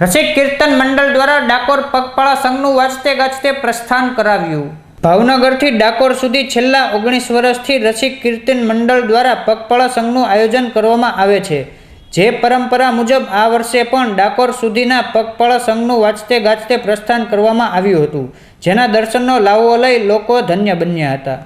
રસિક કીર્તન મંડળ દ્વારા ડાકોર પગપાળા સંઘનું વાંચતે ગાજતે પ્રસ્થાન કરાવ્યું. ભાવનગરથી ડાકોર સુધી છેલ્લા ઓગણીસ વર્ષથી રસિક કીર્તન મંડળ દ્વારા પગપાળા સંઘનું આયોજન કરવામાં આવે છે. જે પરંપરા મુજબ આ વર્ષે પણ ડાકોર સુધીના પગપાળા સંઘનું વાંચતે ગાજતે પ્રસ્થાન કરવામાં આવ્યું હતું. જેના દર્શનનો લાવો લઈ લોકો ધન્ય બન્યા હતા.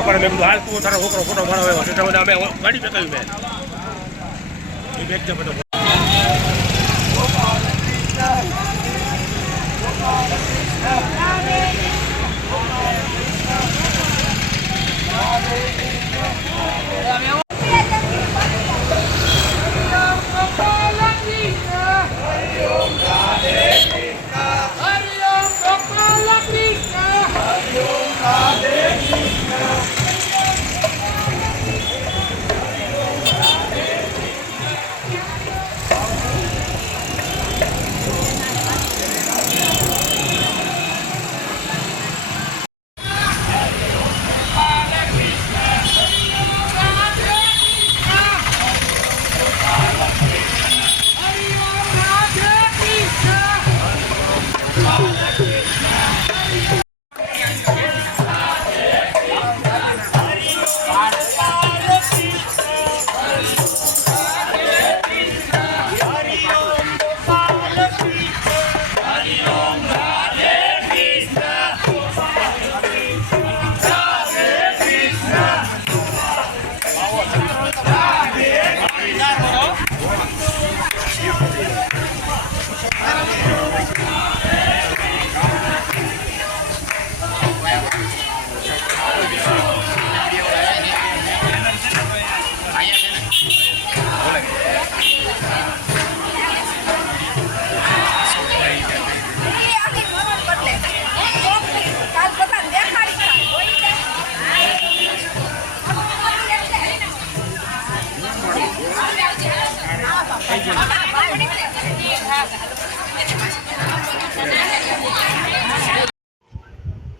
બાપાને મેં હાલ તું તારો છોકરો ફોટો પાડો એટલા બધા અમે ગાડી બેકાવી મેં. એ બેગ બધો.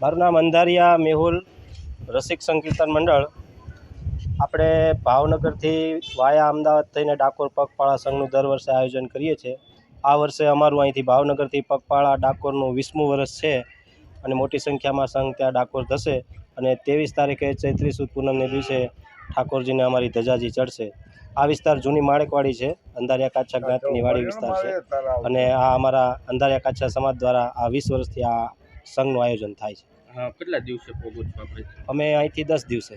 મારું નામ અંધારિયા મેહુલ, રસિક સંકીર્તન મંડળ. આપણે ભાવનગરથી વાયા અમદાવાદ થઈને ડાકોર પગપાળા સંઘનું દર વર્ષે આયોજન કરીએ છીએ. આ વર્ષે અમારું અહીંથી ભાવનગરથી પગપાળા ડાકોરનું વીસમું વર્ષ છે અને મોટી સંખ્યામાં સંઘ ત્યાં ડાકોર થશે અને ત્રેવીસ તારીખે ચૈત્રી સુદ પૂનમને દિવસે ઠાકોરજીને અમારી ધજાજી ચડશે. આ વિસ્તાર જૂની માણેકવાડી છે, અંધારિયા કાછા જ્ઞાતિની વાડી વિસ્તાર છે. અને આ અમારા અંધારિયા કાછા સમાજ દ્વારા આ વીસ વર્ષથી આ સંઘનું આયોજન થાય છે. હા કેટલા દિવસે પહોંચો આપણે? અમે અહીંથી દસ દિવસે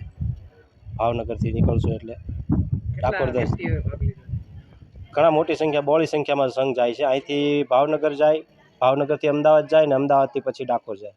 ભાવનગરથી નીકળશું એટલે ડાકોર દસ. ઘણા મોટી સંખ્યા બોળી સંખ્યામાં સંઘ જાય છે. અહીંથી ભાવનગર જાય ભાવનગરથી અમદાવાદ જાય ને અમદાવાદથી પછી ડાકોર જાય.